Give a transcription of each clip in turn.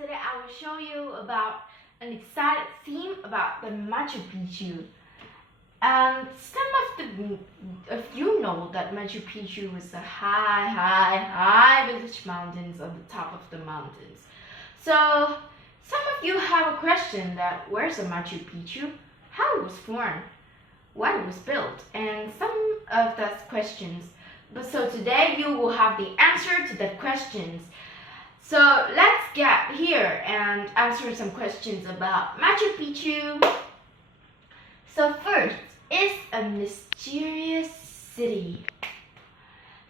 today I will show you about an exciting theme about the Machu Picchu. And some of you know that Machu Picchu is a high village mountains on the top of the mountains. So some of you have a question that where's the Machu Picchu, how it was formed, when it was built, and some of those questions. So today you will have the answer to that questions. So let's get here and answer some questions about Machu Picchu. So first, it's a mysterious city.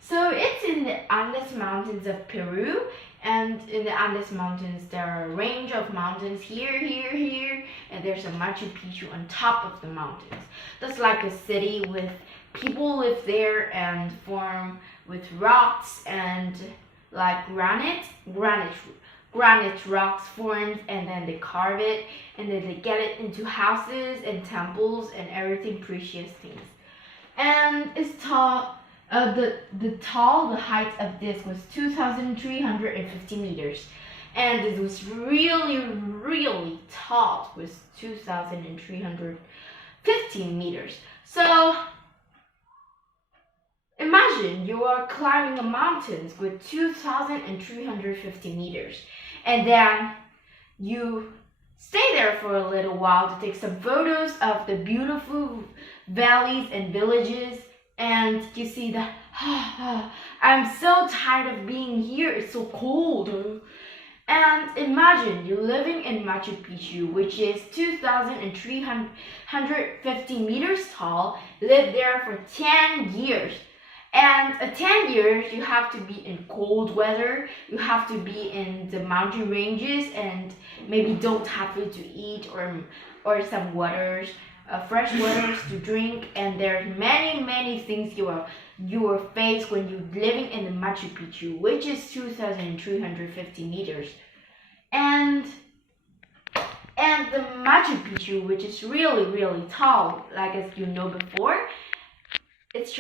So it's in the Andes Mountains of Peru, and in the Andes Mountains there are a range of mountains here, and there's a Machu Picchu on top of the mountains. That's like a city with people live there and form with rocks and like granite rocks formed, and then they carve it, and then they get it into houses and temples and everything precious things. And it's tall. The height of this was 2,350 meters, and it was really tall. It was 2,350 meters. So imagine you are climbing a mountain with 2,350 meters, and then you stay there for a little while to take some photos of the beautiful valleys and villages, and you see that I'm so tired of being here, it's so cold. And imagine you're living in Machu Picchu, which is 2,350 meters tall, live there for 10 years. And 10 years, you have to be in cold weather, you have to be in the mountain ranges, and maybe don't have food to eat or some waters, fresh waters to drink. And there's many things you will face when you're living in the Machu Picchu, which is 2,350 meters. And the Machu Picchu, which is really tall, like as you know before, it's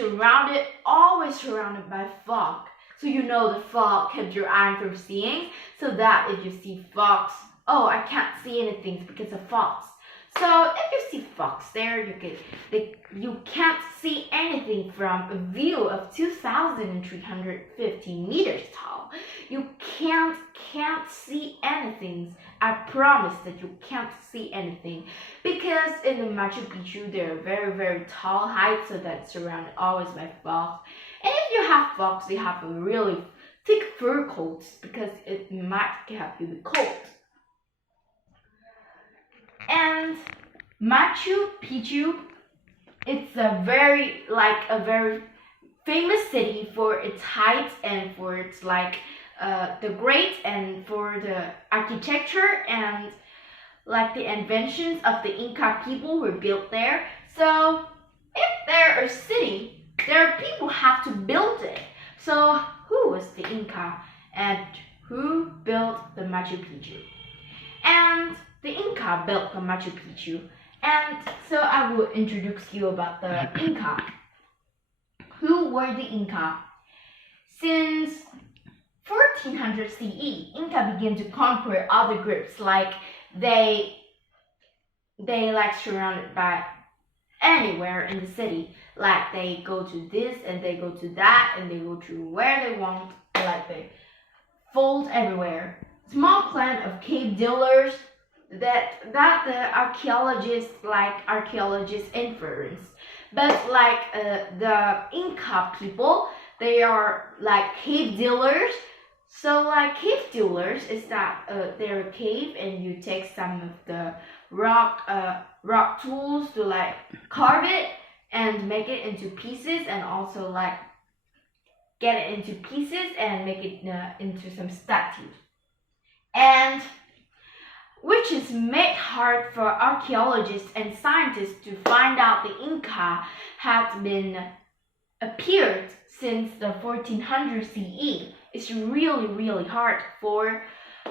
always surrounded by fog. So you know the fog kept your eye from seeing, so that if you see fogs, oh, I can't see anything because of fogs. So if you see fogs there, you can't see anything from a view of 2,350 meters tall. You can't see anything. I promise that you can't see anything, because in the Machu Picchu there are very tall heights, so that's surrounded always by fog. And if you have fogs, you have a really thick fur coat, because it might have you be cold. And Machu Picchu, it's a very famous city for its height and for its the great, and for the architecture and like the inventions of the Inca people who built there. So if there is a city, there are people who have to build it. So who was the Inca and who built the Machu Picchu? And the Inca built the Machu Picchu. And so I will introduce you about the Inca. Who were the Inca? Since 1400 CE, Inca began to conquer other groups. Like they surrounded by anywhere in the city. Like they go to this and they go to that and they go to where they want. Like they fold everywhere. Small clan of cave dealers that the archaeologists influence. But the Inca people, they are like cave dealers. So like cave dealers is that they're a cave, and you take some of the rock tools to like carve it and make it into pieces, and also like get it into pieces and make it into some statues. And which is made hard for archaeologists and scientists to find out the Inca had been appeared since the 1400 CE. It's really hard for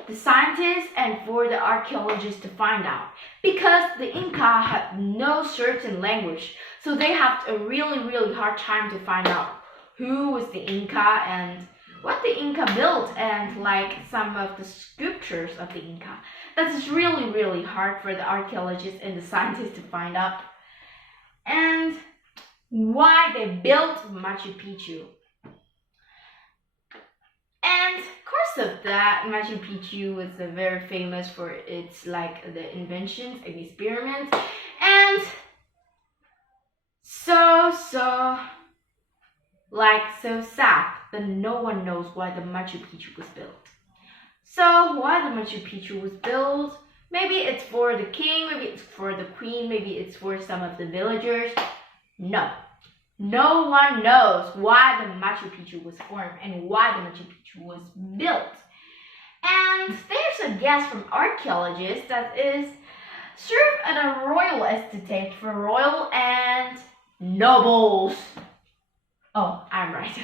the scientists and for the archaeologists to find out, because the Inca had no certain language, so they have a really hard time to find out who was the Inca and what the Inca built and like some of the sculptures of the Inca. That's really, really hard for the archaeologists and the scientists to find out. And why they built Machu Picchu. And of course of that, Machu Picchu was very famous for its like the inventions and experiments, and so sad that no one knows why the Machu Picchu was built. So why the Machu Picchu was built? Maybe it's for the king, maybe it's for the queen, maybe it's for some of the villagers. No one knows why the Machu Picchu was formed and why the Machu Picchu was built. And there's a guess from archaeologists that is served at a royal estate for royal and nobles. Oh, I'm right.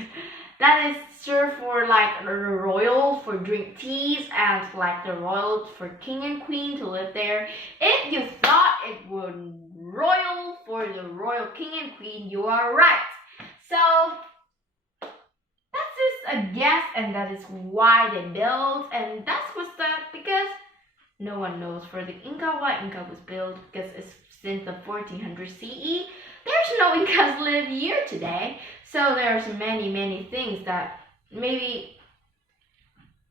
That is served for like the royal for drink teas and like the royal for king and queen to live there. If you thought it was royal for the royal king and queen, you are right. So that's just a guess, and that is why they built, and that was that because no one knows for the Inca why Inca was built, because it's since the 1400 CE. There's no Incas live here today, so there's many things that maybe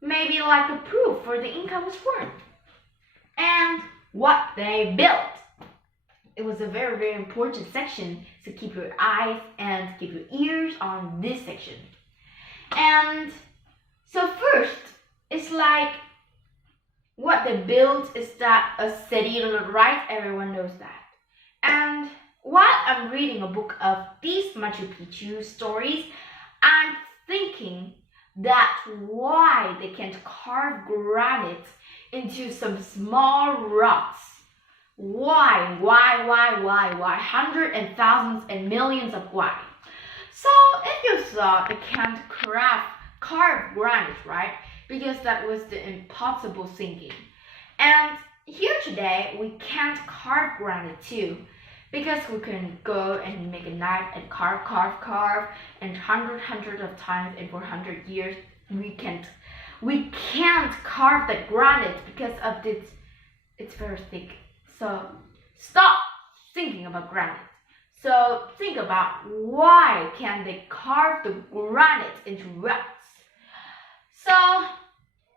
like a proof for the Inca was formed. And what they built. It was a very important section, so keep your eyes and keep your ears on this section. And so first, it's like what they built is that a city, right? Everyone knows that. And while I'm reading a book of these Machu Picchu stories, I'm thinking that why they can't carve granite into some small rocks. Why? Hundreds and thousands and millions of why. So if you thought they can't carve granite, right? Because that was the impossible thinking. And here today, we can't carve granite too. Because we can go and make a knife and carve, and hundreds of times, and for 100 years, we can't carve the granite because of this. It's very thick. So stop thinking about granite. So think about why can they carve the granite into rocks. So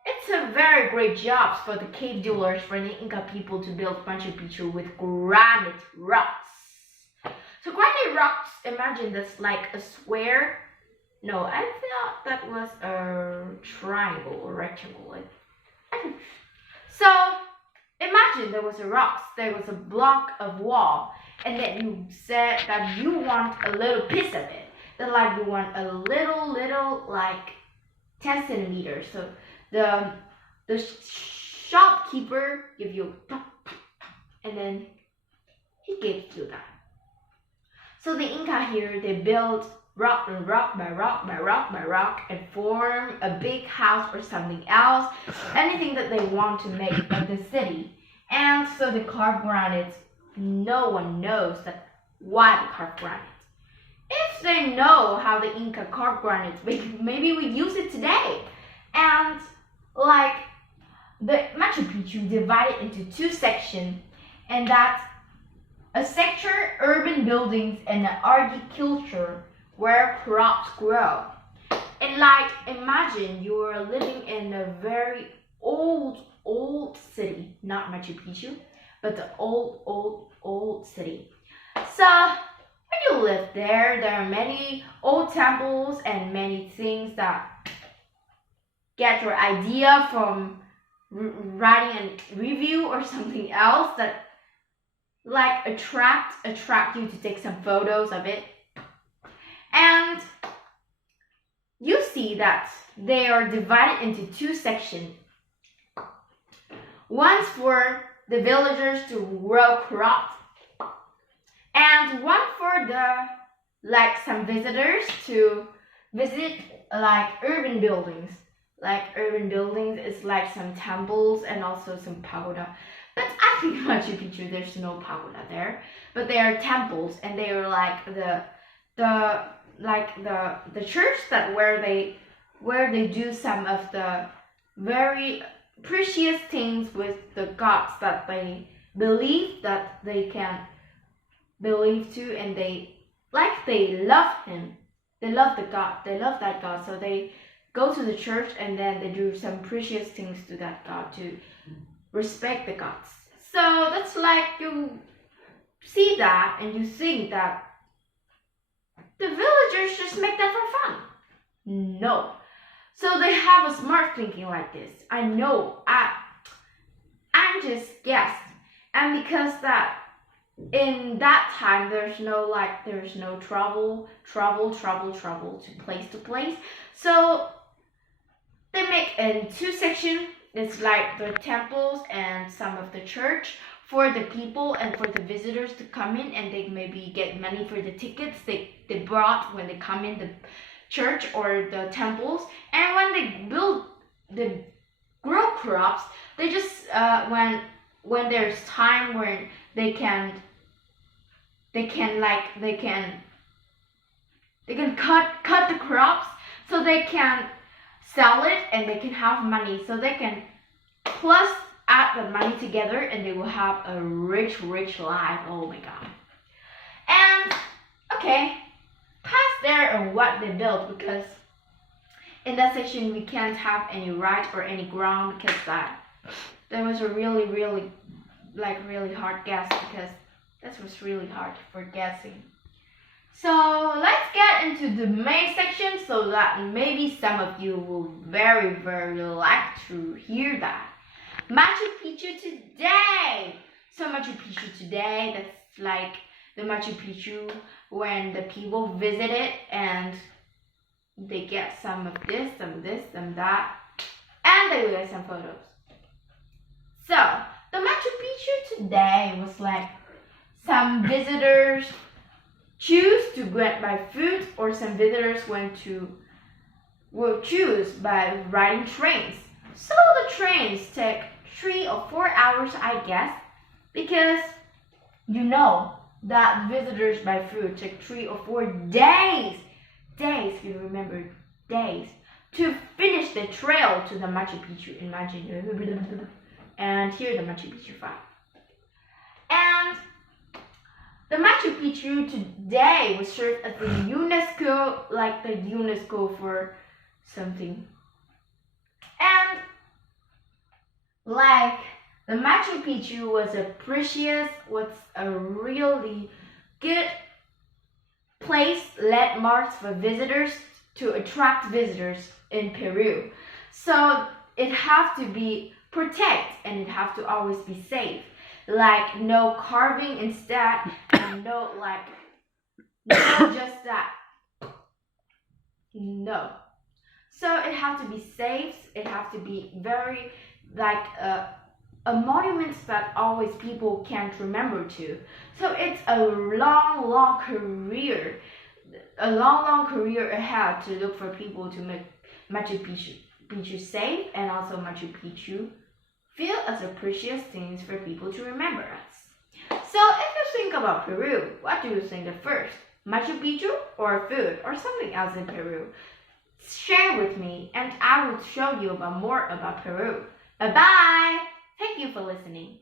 it's a very great job for the cave dwellers, for the Inca people to build Machu Picchu with granite rocks. So granite rocks, imagine that's like a square. No, I thought that was a triangle or rectangle. So imagine there was a rocks, there was a block of wall, and then you said that you want a little piece of it. Then like you want a little like 10 centimeters. So the shopkeeper give you and then he gives you that. So the Inca here, they built rock by rock and form a big house or something else, anything that they want to make of the city. And so they carve granite. No one knows that why they carve granite. If they know how the Inca carved granite, maybe we use it today. And like the Machu Picchu divided into two sections, and that's a sector urban buildings and an agriculture where crops grow. And like imagine you are living in a very old city, not Machu Picchu, but the old city. So when you live there, there are many old temples and many things that get your idea from writing a review or something else that like attract you to take some photos of it. And you see that they are divided into two sections. One's for the villagers to grow crops, and one for the like some visitors to visit like urban buildings. Like urban buildings is like some temples and also some pagoda. But I think Machu Picchu there's no pagoda there, but they are temples, and they are like the church that where they where they do some of the very precious things with the gods that they believe that they can believe to, and they love him. They love the God. They love that God. So they go to the church and then they do some precious things to that God to respect the gods. So that's like you see that and you think that the villagers just make that for fun. No. So they have a smart thinking like this. I know. I'm just guessed. And because that in that time there's no travel to place. So they make in two sections. It's like the temples and some of the church for the people and for the visitors to come in, and they maybe get money for the tickets they brought when they come in the church or the temples. And when they grow crops, they just when there's time when they can cut the crops, so they can sell it and they can have money, so they can plus add the money together and they will have a rich life. Oh my god. And okay, past there on what they built, because in that section we can't have any right or any ground, because that was a really hard guess, because that was really hard for guessing. So let's get into the main section, so that maybe some of you will very like to hear that. Machu Picchu today. So Machu Picchu today, that's like the Machu Picchu when the people visit it and they get some of this, some that, and they will get some photos. So the Machu Picchu today was like some visitors choose to get by foot, or some visitors will choose by riding trains. So the trains take 3 or 4 hours, I guess, because you know that visitors by foot take 3 or 4 days, you remember, days, to finish the trail to the Machu Picchu. Imagine, and here the Machu Picchu 5. And the Machu Picchu today was served as the UNESCO, like the UNESCO for something. And like the Machu Picchu was a really good place, landmarks for visitors, to attract visitors in Peru. So it have to be protected and it have to always be safe. Like no carving instead, and no just that. No. So it have to be safe. It have to be very a monument that always people can't remember to. So it's a long career, ahead to look for people to make Machu Picchu safe, and also Machu Picchu feel as a precious things for people to remember us. So if you think about Peru, what do you think at first? Machu Picchu or food or something else in Peru? Share with me and I will show you more about Peru. Bye bye! Thank you for listening.